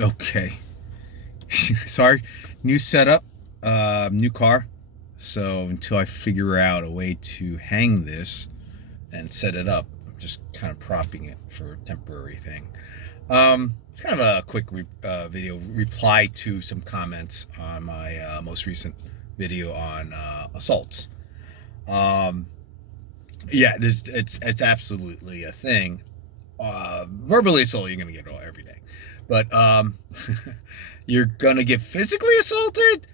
Okay. Sorry. New setup, new car. So until I figure out a way to hang this and set it up, I'm just kind of propping it for a temporary thing. It's kind of a quick video reply to some comments on my most recent video on assaults. Um, yeah, it's absolutely a thing. Verbally assault, you're gonna get it all every day, but you're gonna get physically assaulted.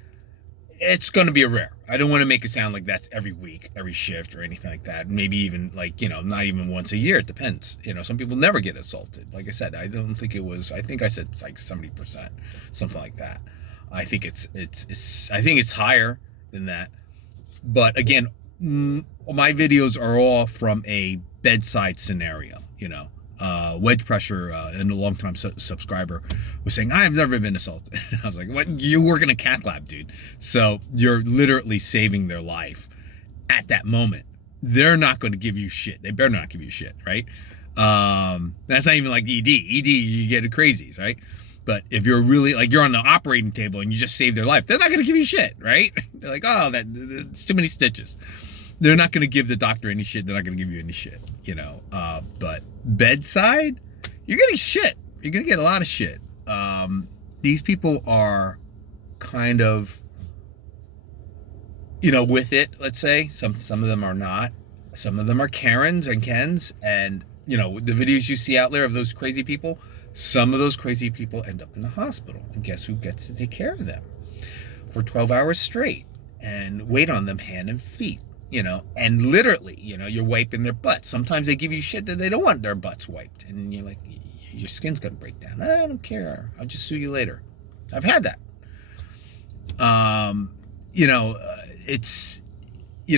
It's gonna be a rare. I don't want to make it sound like that's every week, every shift, or anything like that. Maybe even like not even once a year. It depends. Some people never get assaulted. Like I said, I don't think it was. I think I said it's like 70%, something like that. I think I think it's higher than that. But again, my videos are all from a bedside scenario. Wedge pressure, and a long-time subscriber was saying, I've never been assaulted. I was like, what? You work in a cath lab, dude. So you're literally saving their life at that moment. They're not going to give you shit. They better not give you shit, right? That's not even like ED. ED, you get crazies, right? But if you're really like you're on the operating table and you just save their life, they're not going to give you shit, right? They're like, oh, that's too many stitches. They're not going to give the doctor any shit. They're not going to give you any shit, But bedside, you're getting shit. You're going to get a lot of shit. These people are kind of, with it, let's say. Some of them are not. Some of them are Karens and Kens. And, the videos you see out there of those crazy people, some of those crazy people end up in the hospital. And guess who gets to take care of them for 12 hours straight and wait on them hand and feet? And literally, you're wiping their butts. Sometimes they give you shit that they don't want their butts wiped. And you're like, your skin's going to break down. I don't care. I'll just sue you later. I've had that. It's,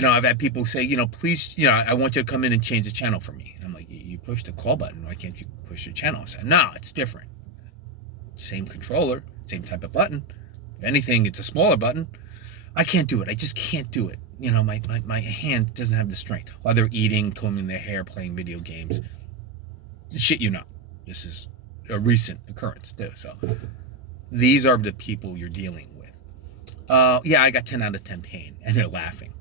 I've had people say, please, I want you to come in and change the channel for me. And I'm like, you push the call button. Why can't you push the channel? I said, no, it's different. Same controller, same type of button. If anything, it's a smaller button. I can't do it. I just can't do it. My hand doesn't have the strength. While they're eating, combing their hair, playing video games. Shit you not. This is a recent occurrence too. So these are the people you're dealing with. Yeah, I got 10 out of 10 pain. And they're laughing.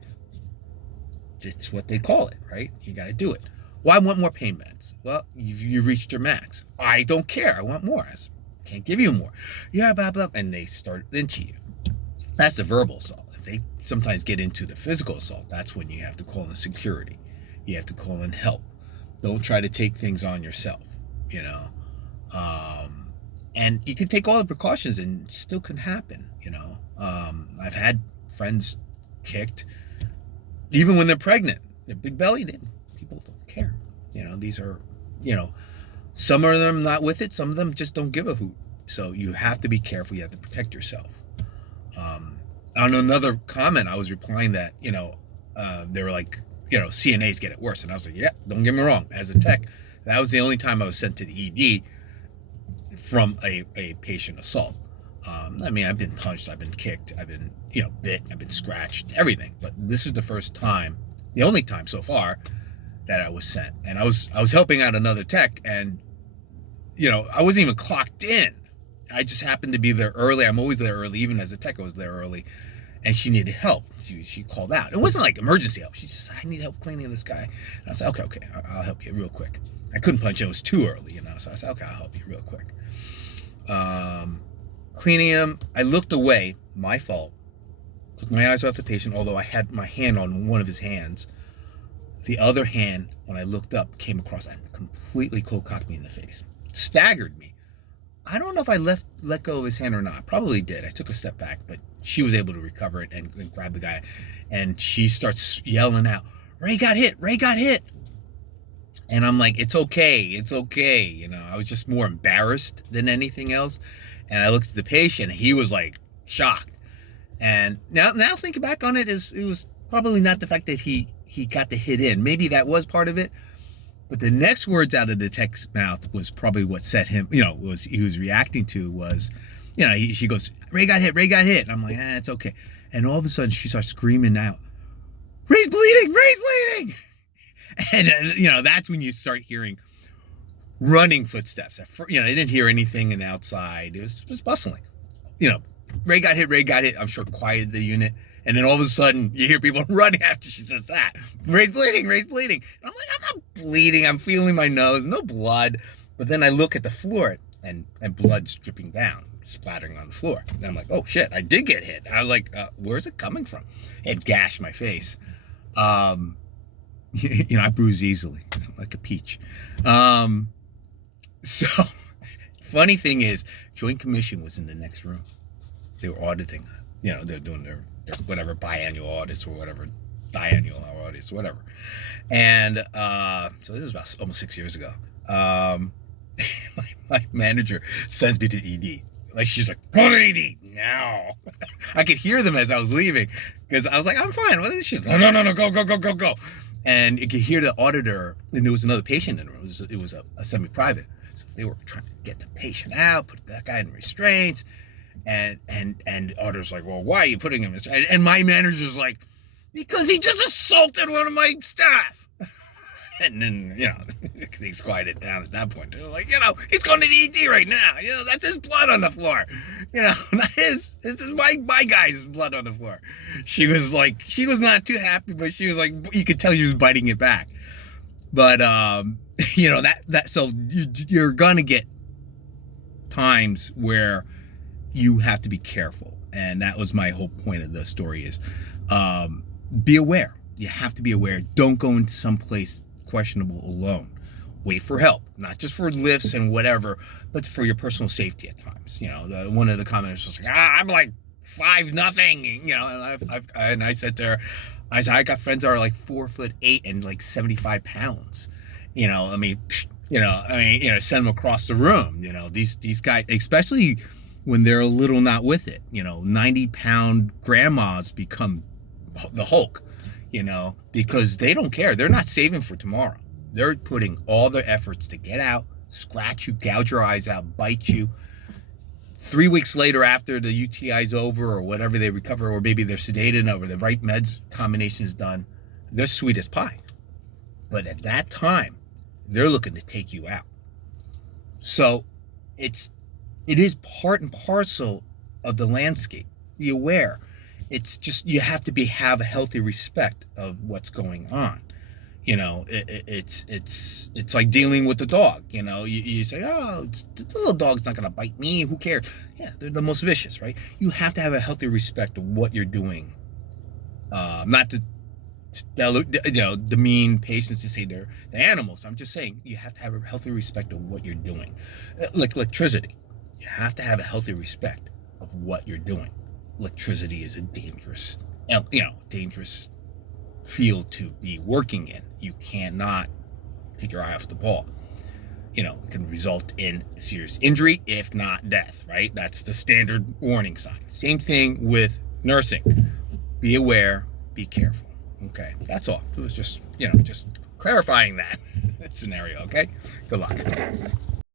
It's what they call it, right? You got to do it. Well, I want more pain meds. Well, you've reached your max. I don't care. I want more. I can't give you more. Yeah, blah, blah. And they start into you. That's the verbal assault. If they sometimes get into the physical assault, that's when you have to call in security. You have to call in help. Don't try to take things on yourself, And you can take all the precautions and it still can happen, I've had friends kicked, even when they're pregnant. They're big bellied. People don't care. These are, some of them not with it. Some of them just don't give a hoot. So you have to be careful. You have to protect yourself. On another comment, I was replying that, they were like, CNAs get it worse. And I was like, yeah, don't get me wrong. As a tech, that was the only time I was sent to the ED from a patient assault. I've been punched, I've been kicked, I've been, bit, I've been scratched, everything. But this is the first time, the only time so far that I was sent. And I was helping out another tech, and, I wasn't even clocked in. I just happened to be there early. I'm always there early. Even as a tech, I was there early. And she needed help. She called out. It wasn't like emergency help. She just said, I need help cleaning this guy. And I said, okay, I'll help you real quick. I couldn't punch him. It was too early, So I said, okay, I'll help you real quick. Cleaning him. I looked away. My fault. Took my eyes off the patient, although I had my hand on one of his hands. The other hand, when I looked up, came across and completely cold cocked me in the face. Staggered me. I don't know if I let go of his hand or not. Probably did. I took a step back, but she was able to recover it and grab the guy. And she starts yelling out, Ray got hit. Ray got hit. And I'm like, it's okay. It's okay. I was just more embarrassed than anything else. And I looked at the patient. He was like shocked. And now thinking back on it, it was probably not the fact that he got the hit in. Maybe that was part of it. But the next words out of the tech's mouth was probably what set him, he was reacting to was, she goes, Ray got hit. And I'm like, it's okay. And all of a sudden she starts screaming out, Ray's bleeding. And, that's when you start hearing running footsteps. You know, I didn't hear anything in outside. It was just bustling. You know, Ray got hit. I'm sure quieted the unit. And then all of a sudden, you hear people running after she says that. Ray's bleeding. And I'm like, I'm not bleeding. I'm feeling my nose. No blood. But then I look at the floor and blood's dripping down, splattering on the floor. And I'm like, oh shit, I did get hit. I was like, where's it coming from? It gashed my face. You know, I bruise easily, like a peach. So, funny thing is, Joint Commission was in the next room. They were auditing. You know, they're doing their whatever biannual audits or whatever, biannual audits, whatever. And so this was about almost 6 years ago. My manager sends me to ED. Like, she's like, go to ED now. I could hear them as I was leaving because I was like, I'm fine. She's like, no, go. And you could hear the auditor, and there was another patient in the room. It was a semi-private. So they were trying to get the patient out, put that guy in restraints. And the auditor's like, well, why are you putting him in restraints? And my manager's like, because he just assaulted one of my staff. And then, you know, things quieted down at that point. They're like, you know, he's going to the ED right now. You know, that's his blood on the floor. You know, not his. This is my guy's blood on the floor. She was like, she was not too happy, but she was like, you could tell she was biting it back. But, you know, so you're going to get times where you have to be careful. And that was my whole point of the story is, be aware. You have to be aware. Don't go into some place questionable alone. Wait for help, not just for lifts and whatever, but for your personal safety at times. You know, one of the commenters was like, I'm like 5'0", you know, and I said to her, I said, I got friends that are like 4'8" and like 75 pounds. You know, I mean, you know, send them across the room. You know, these guys, especially when they're a little not with it, you know, 90-pound grandmas become the Hulk. You know, because they don't care. They're not saving for tomorrow. They're putting all their efforts to get out, scratch you, gouge your eyes out, bite you. 3 weeks later, after the UTI's over or whatever, they recover, or maybe they're sedated or the right meds combination is done, they're sweet as pie. But at that time, they're looking to take you out. So it is part and parcel of the landscape. Be aware. It's just, you have to have a healthy respect of what's going on. You know, it's like dealing with the dog. You know, you say, oh, the little dog's not going to bite me. Who cares? Yeah, they're the most vicious, right? You have to have a healthy respect of what you're doing. Not to, you know, demean patients to say they're animals. I'm just saying you have to have a healthy respect of what you're doing. Like electricity. You have to have a healthy respect of what you're doing. Electricity is a dangerous, you know, dangerous field to be working in. You cannot take your eye off the ball. You know, it can result in serious injury, if not death, right? That's the standard warning sign. Same thing with nursing. Be aware, be careful. Okay, that's all. It was just, you know, just clarifying that scenario, okay? Good luck.